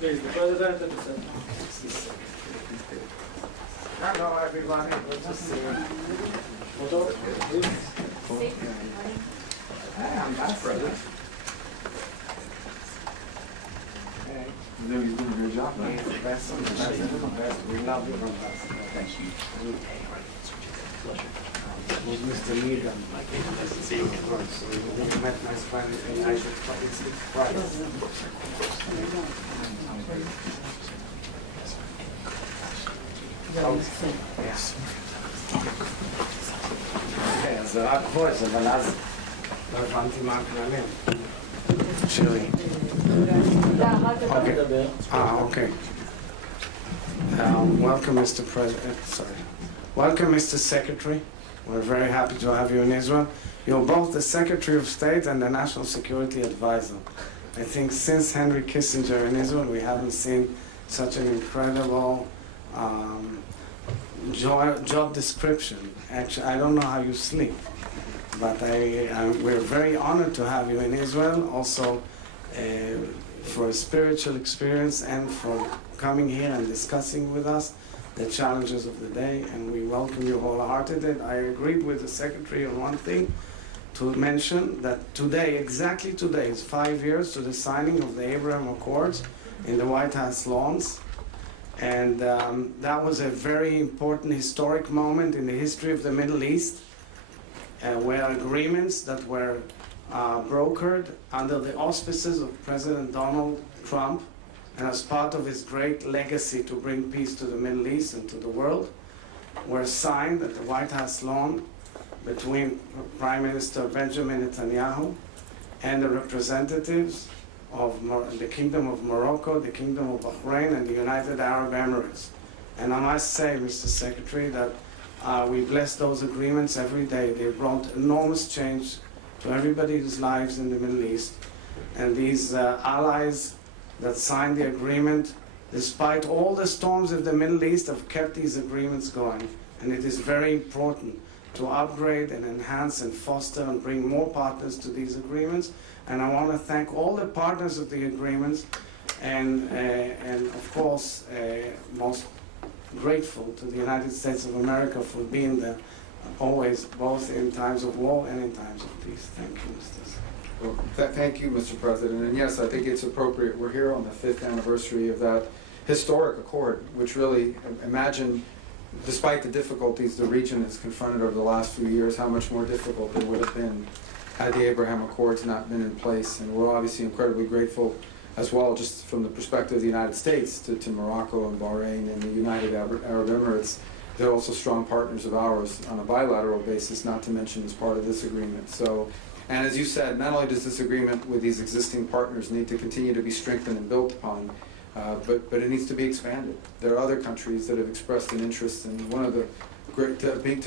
Please, the President of the Senate. Hello, everybody. Good to see you. Hey, I'm back, brother. Hey. You're doing a good job, man. The best, the best, the best. We love you, Ambassador. Thank you. Was Mr. Needham. Nice to see you again. So we met my friend in Isaac Price. Yes. Okay, אז זה רק voice, אבל אז לא הבנתי מה הכללים. שירי. Okay. Welcome, Mr. President. Sorry. Welcome, Mr. Secretary. We're very happy to have you in Israel. You're both the Secretary of State and the National Security Advisor. I think since Henry Kissinger in Israel, we haven't seen such an incredible job description. Actually, I don't know how you sleep, but we're very honored to have you in Israel, also for a spiritual experience and for coming here and discussing with us the challenges of the day, and we welcome you wholeheartedly. I agreed with the Secretary on one thing, to mention that today, exactly today, is 5 years to the signing of the Abraham Accords in the White House lawns. And that was a very important historic moment in the history of the Middle East, where agreements that were brokered under the auspices of President Donald Trump and as part of his great legacy to bring peace to the Middle East and to the world, were signed at the White House lawn between Prime Minister Benjamin Netanyahu and the representatives of the Kingdom of Morocco, the Kingdom of Bahrain, and the United Arab Emirates. And I must say, Mr. Secretary, that we bless those agreements every day. They brought enormous change to everybody's lives in the Middle East. And these allies that signed the agreement, despite all the storms of the Middle East, have kept these agreements going. And it is very important to upgrade and enhance and foster and bring more partners to these agreements. And I want to thank all the partners of the agreements, and of course, most grateful to the United States of America for being there always, both in times of war and in times of peace. Thank you, Mr. Well, thank you, Mr. President. And yes, I think it's appropriate. We're here on the 5th anniversary of that historic accord, which really, imagine, despite the difficulties the region has confronted over the last few years, how much more difficult it would have been had the Abraham Accords not been in place. And we're obviously incredibly grateful as well, just from the perspective of the United States, to Morocco and Bahrain and the United Arab Emirates. They're also strong partners of ours on a bilateral basis, not to mention as part of this agreement. So, and as you said, not only does this agreement with these existing partners need to continue to be strengthened and built upon, but it needs to be expanded. There are other countries that have expressed an interest, and one of the great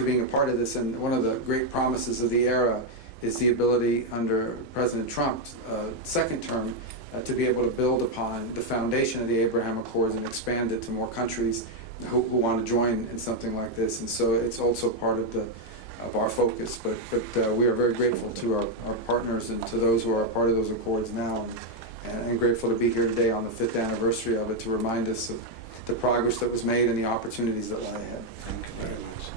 being a part of this, and one of the great promises of the era is the ability under President Trump's second term to be able to build upon the foundation of the Abraham Accords and expand it to more countries who want to join in something like this. And so it's also part of our focus. But we are very grateful to our partners and to those who are a part of those accords now, and grateful to be here today on the 5th anniversary of it to remind us of the progress that was made and the opportunities that lie ahead. Thank you very much.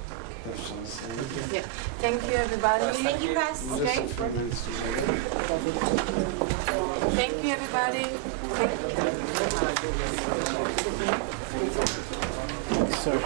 Yeah. Thank you, everybody. Thank you, guys. Okay. Thank you, everybody. Sir.